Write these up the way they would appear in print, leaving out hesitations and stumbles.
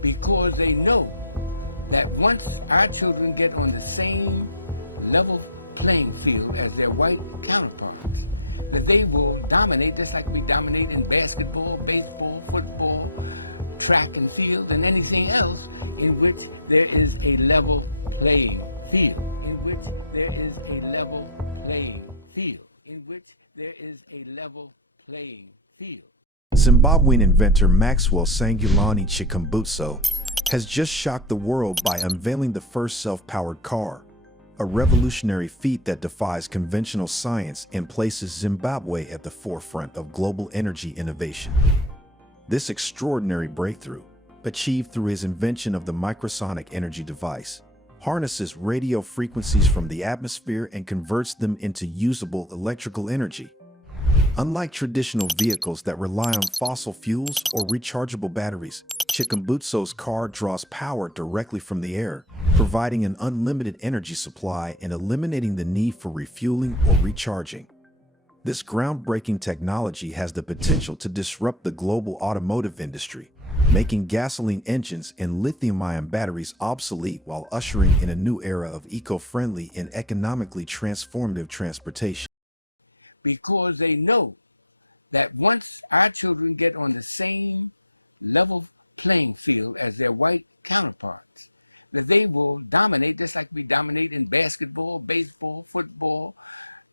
because they know that once our children get on the same level playing field as their white counterparts, that they will dominate just like we dominate in basketball, baseball, football, track and field, and anything else in which there is a level playing field, in which there is a level playing field, in which there is a level playing field. Zimbabwean inventor Maxwell Sangulani Chikumbutso has just shocked the world by unveiling the first self-powered car, a revolutionary feat that defies conventional science and places Zimbabwe at the forefront of global energy innovation. This extraordinary breakthrough, achieved through his invention of the microsonic energy device, harnesses radio frequencies from the atmosphere and converts them into usable electrical energy. Unlike traditional vehicles that rely on fossil fuels or rechargeable batteries, Chikumbutso's car draws power directly from the air, providing an unlimited energy supply and eliminating the need for refueling or recharging. This groundbreaking technology has the potential to disrupt the global automotive industry, making gasoline engines and lithium-ion batteries obsolete while ushering in a new era of eco-friendly and economically transformative transportation. Because they know that once our children get on the same level playing field as their white counterparts, that they will dominate just like we dominate in basketball, baseball, football,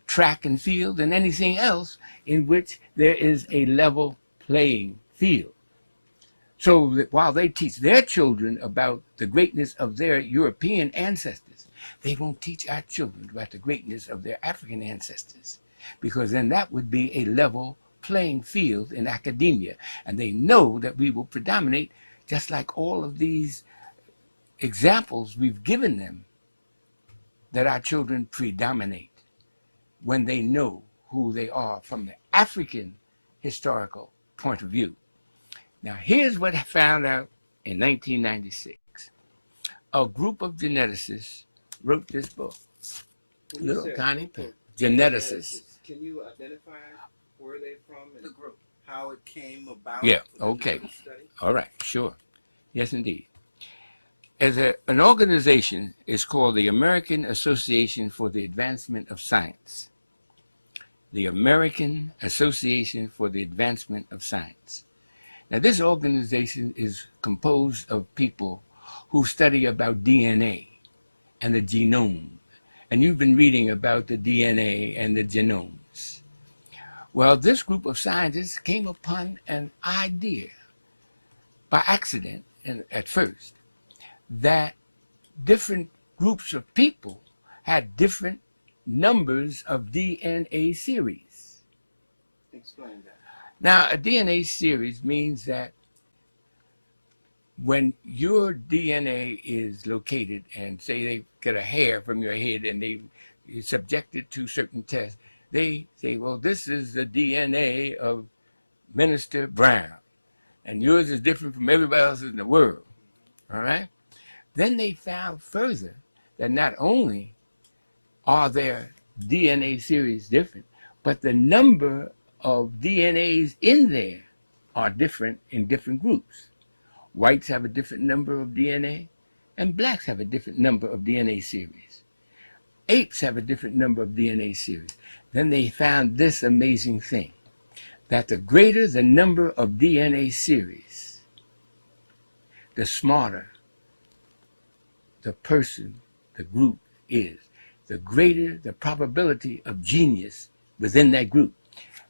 track and field, and anything else in which there is a level playing field. So that while they teach their children about the greatness of their European ancestors, they won't teach our children about the greatness of their African ancestors, because then that would be a level playing field in academia. And they know that we will predominate, just like all of these examples we've given them, that our children predominate when they know who they are from the African historical point of view. Now, here's what I found out in 1996. A group of geneticists wrote this book. Little tiny pen. Geneticists. Can you identify where they're from and the group, how it came about? Yeah, okay. All right, sure. Yes, indeed. As an organization is called the American Association for the Advancement of Science. The American Association for the Advancement of Science. Now, this organization is composed of people who study about DNA and the genome. And you've been reading about the DNA and the genomes. Well, this group of scientists came upon an idea by accident and at first that different groups of people had different numbers of DNA series. Explain that. Now, a DNA series means that when your DNA is located and say they get a hair from your head and they subject it to certain tests, they say, well, this is the DNA of Minister Brown, and yours is different from everybody else in the world, all right? Then they found further that not only are their DNA series different, but the number of DNAs in there are different in different groups. Whites have a different number of DNA, and blacks have a different number of DNA series. Apes have a different number of DNA series. Then they found this amazing thing, that the greater the number of DNA series, the smarter the person, the group is, the greater the probability of genius within that group.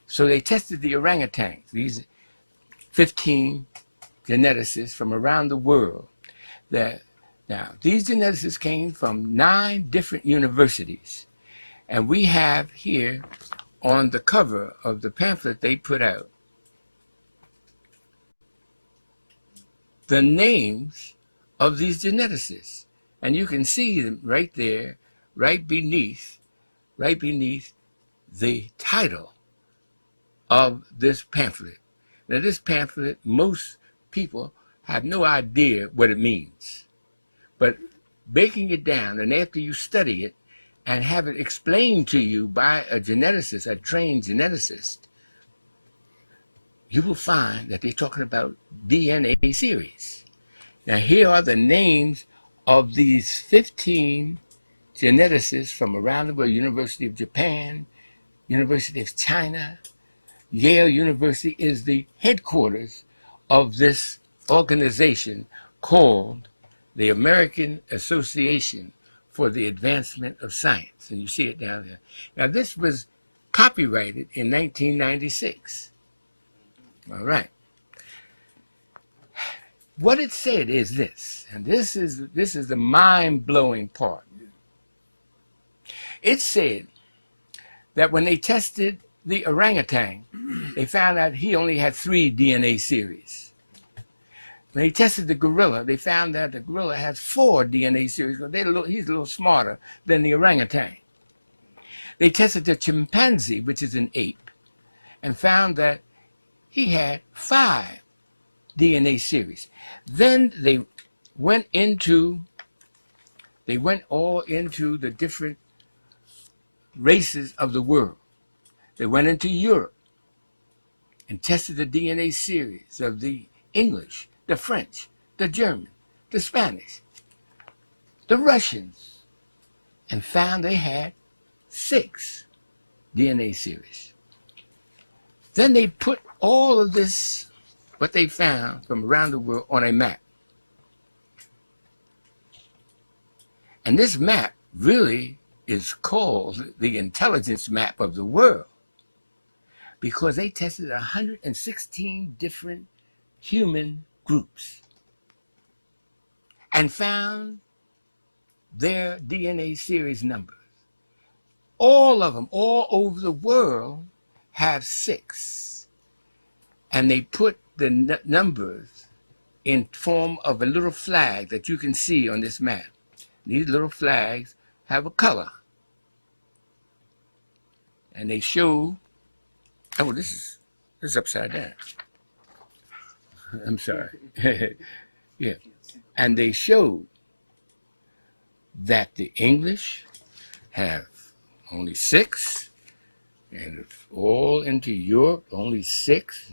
So they tested the orangutans, these 15 geneticists from around the world. Now, these geneticists came from 9 different universities. And we have here on the cover of the pamphlet they put out the names of these geneticists. And you can see them right there, right beneath the title of this pamphlet. Now, this pamphlet, most people have no idea what it means. But breaking it down, and after you study it and have it explained to you by a geneticist, a trained geneticist, you will find that they're talking about DNA series. Now, here are the names of these 15 geneticists from around the world: University of Japan, University of China, Yale University is the headquarters of this organization called the American Association for the Advancement of Science. And you see it down there. Now, this was copyrighted in 1996. All right. What it said is this, and this is the mind-blowing part. It said that when they tested the orangutan, they found out he only had 3 DNA series. When they tested the gorilla, they found that the gorilla has 4 DNA series. He's a little smarter than the orangutan. They tested the chimpanzee, which is an ape, and found that he had 5 DNA series. Then they went all into the different races of the world. They went into Europe and tested the DNA series of the English, the French, the German, the Spanish, the Russians, and found they had 6 DNA series. Then they put all of this, what they found from around the world, on a map. And this map really is called the intelligence map of the world, because they tested 116 different human groups and found their DNA series numbers. All of them, all over the world, have 6. And they put the numbers in form of a little flag that you can see on this map. These little flags have a color. And they show, oh, this is upside down. I'm sorry. Yeah. And they showed that the English have only 6, and all into Europe, only 6.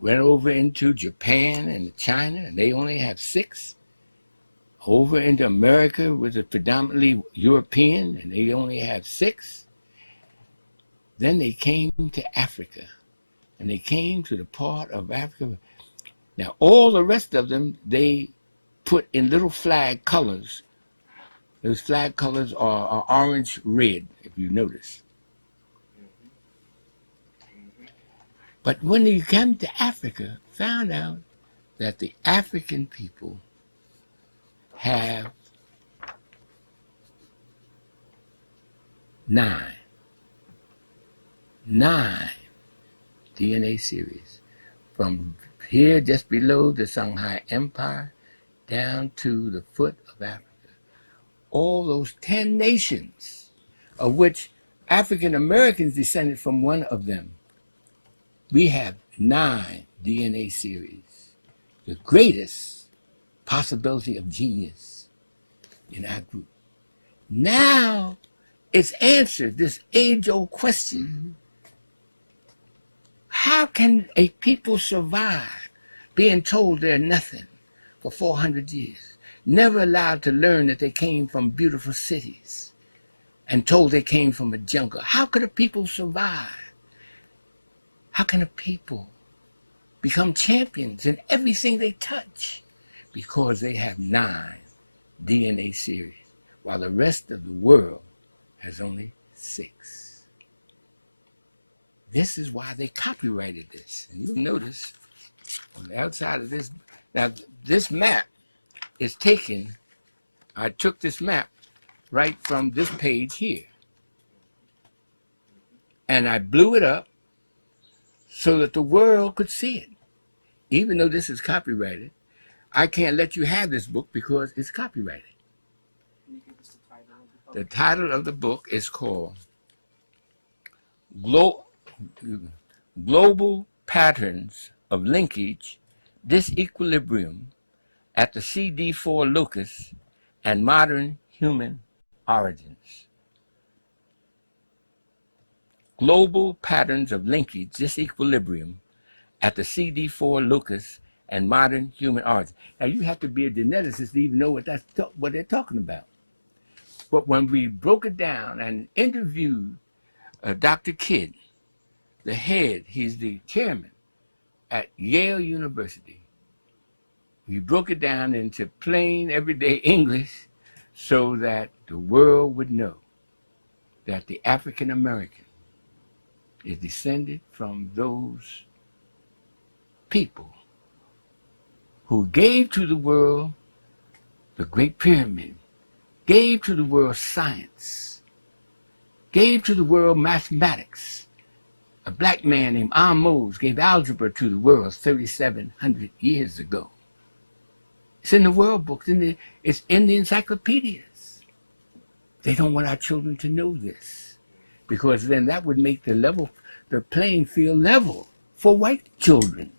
Went over into Japan and China, and they only have 6. Over into America, which is predominantly European, and they only have 6. Then they came to Africa, and they came to the part of Africa. Now, all the rest of them, they put in little flag colors. Those flag colors are orange, red, if you notice. But when they came to Africa, found out that the African people have 9 DNA series, from here just below the Shanghai Empire down to the foot of Africa. All those 10 nations, of which African Americans descended from one of them. We have 9 DNA series, the greatest possibility of genius in our group. Now it's answered this age-old question. How can a people survive being told they're nothing for 400 years, never allowed to learn that they came from beautiful cities, and told they came from a jungle? How could a people survive? How can a people become champions in everything they touch? Because they have 9 DNA series, while the rest of the world has only 6. This is why they copyrighted this. And you'll notice on the outside of this, now this map is taken, I took this map right from this page here, and I blew it up so that the world could see it. Even though this is copyrighted, I can't let you have this book because it's copyrighted. Can you give us the title of the book? The title of the book is called Global Patterns of Linkage, Disequilibrium at the CD4 Locus and Modern Human Origins. Global Patterns of Linkage, Disequilibrium at the CD4 Locus and modern human origin. Now, you have to be a geneticist to even know what they're talking about. But when we broke it down and interviewed Dr. Kidd, the head, he's the chairman at Yale University, we broke it down into plain, everyday English so that the world would know that the African American is descended from those people who gave to the world the Great Pyramid, gave to the world science, gave to the world mathematics. A black man named Ahmose gave algebra to the world 3,700 years ago. It's in the world books, it's in the encyclopedias. They don't want our children to know this, because then that would make the playing field level for white children.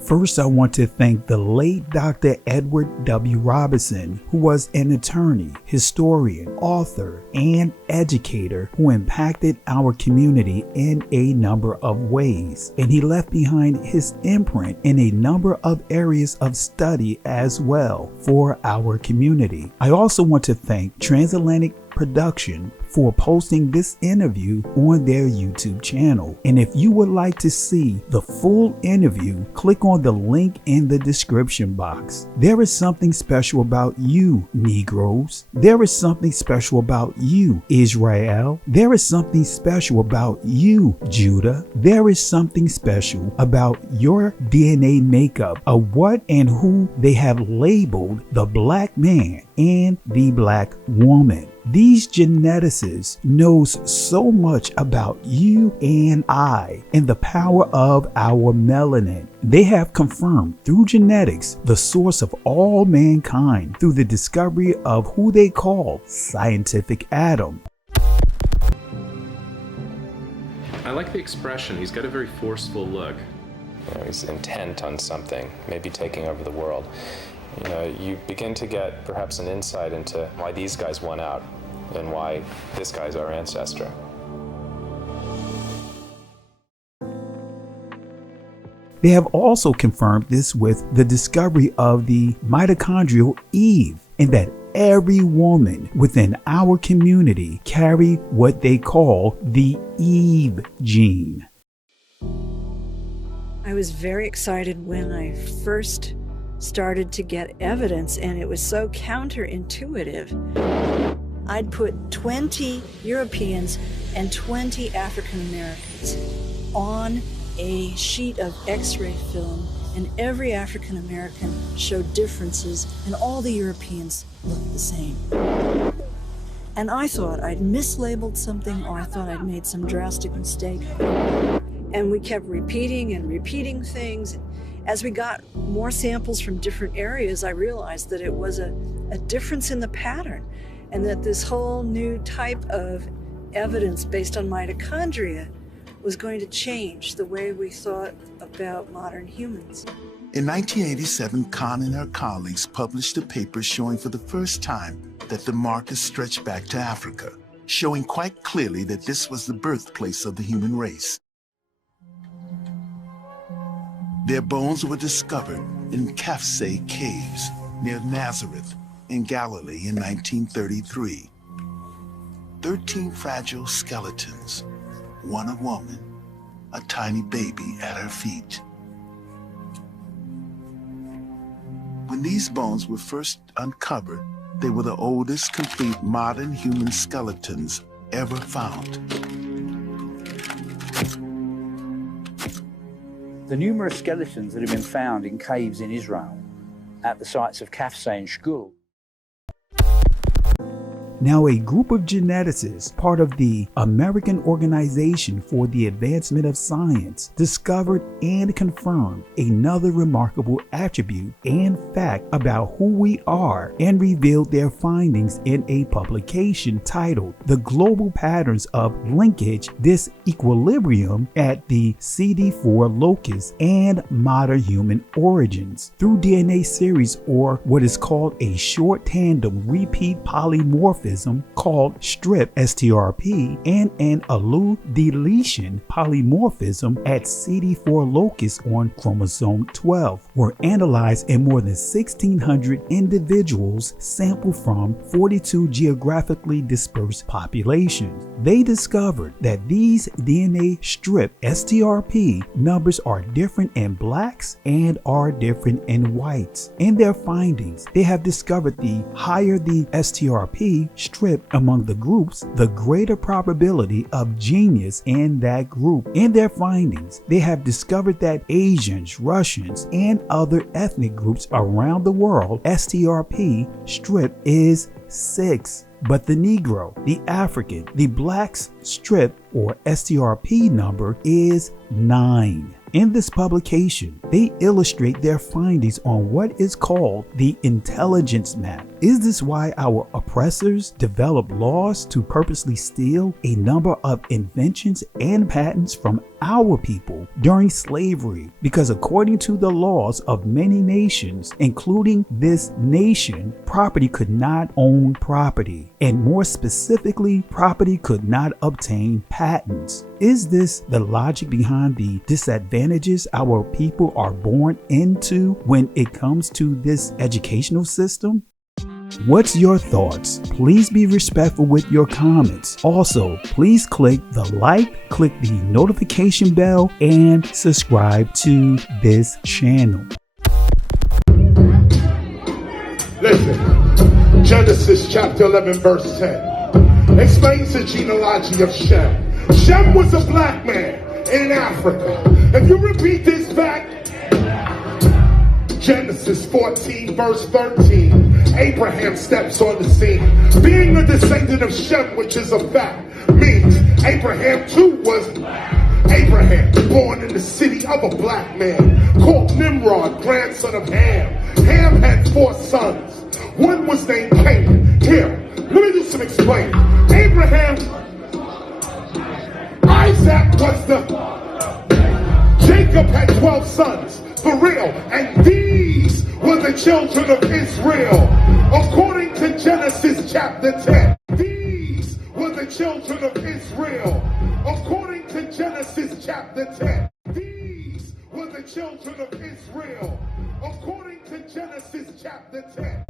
First, I want to thank the late Dr. Edward W. Robinson, who was an attorney, historian, author, and educator who impacted our community in a number of ways. And he left behind his imprint in a number of areas of study as well for our community. I also want to thank Transatlantic Production for posting this interview on their YouTube channel. And if you would like to see the full interview, click on the link in the description box. There is something special about you, Negroes. There is something special about you, Israel. There is something special about you, Judah. There is something special about your DNA makeup of what and who they have labeled the black man and the black woman. These geneticists knows so much about you and I and the power of our melanin. They have confirmed through genetics the source of all mankind through the discovery of who they call Scientific Adam. I like the expression. He's got a very forceful look. You know, he's intent on something, maybe taking over the world. You know, you begin to get perhaps an insight into why these guys won out and why this guy's our ancestor. They have also confirmed this with the discovery of the mitochondrial Eve, and that every woman within our community carry what they call the Eve gene. I was very excited when I first started to get evidence, and it was so counterintuitive. I'd put 20 Europeans and 20 African Americans on a sheet of X-ray film, and every African American showed differences, and all the Europeans looked the same. And I thought I'd mislabeled something, or I thought I'd made some drastic mistake. And we kept repeating and repeating things. As we got more samples from different areas, I realized that it was a difference in the pattern, and that this whole new type of evidence based on mitochondria was going to change the way we thought about modern humans. In 1987, Kahn and her colleagues published a paper showing for the first time that the markers stretched back to Africa, showing quite clearly that this was the birthplace of the human race. Their bones were discovered in Kafse caves near Nazareth in Galilee in 1933. 13 fragile skeletons, one a woman, a tiny baby at her feet. When these bones were first uncovered, they were the oldest complete modern human skeletons ever found. The numerous skeletons that have been found in caves in Israel at the sites of Kafse and Shul. Now, a group of geneticists, part of the American Organization for the Advancement of Science, discovered and confirmed another remarkable attribute and fact about who we are, and revealed their findings in a publication titled "The Global Patterns of Linkage Disequilibrium at the CD4 Locus and Modern Human Origins through DNA Series," or what is called a short tandem repeat polymorphism polymorphism called strip STRP and an allele deletion polymorphism at CD4 locus on chromosome 12 were analyzed in more than 1,600 individuals sampled from 42 geographically dispersed populations. They discovered that these DNA strip STRP numbers are different in blacks and are different in whites. In their findings, they have discovered the higher the STRP strip among the groups, the greater probability of genius in that group. In their findings, they have discovered that Asians, Russians, and other ethnic groups around the world, STRP strip is 6. But the Negro, the African, the Blacks strip or STRP number is 9. In this publication, they illustrate their findings on what is called the intelligence map. Is this why our oppressors developed laws to purposely steal a number of inventions and patents from our people during slavery? Because according to the laws of many nations, including this nation, property could not own property, and more specifically, property could not obtain patents. Is this the logic behind the disadvantages our people are born into when it comes to this educational system? What's your thoughts? Please be respectful with your comments. Also, please click the like, click the notification bell, and subscribe to this channel. Listen, Genesis chapter 11 verse 10 explains the genealogy of Shem. Shem was a black man in Africa. If you repeat this fact, Genesis 14 verse 13, Abraham steps on the scene. Being a descendant of Shem, which is a fact, means Abraham too was Abraham, born in the city of a black man called Nimrod, grandson of Ham. Ham had 4 sons. One was named Canaan. Here, let me do some explaining. Abraham, Isaac was Jacob had 12 sons. For real, and these were the children of Israel, according to Genesis chapter 10. These were the children of Israel, according to Genesis chapter 10. These were the children of Israel, according to Genesis chapter 10.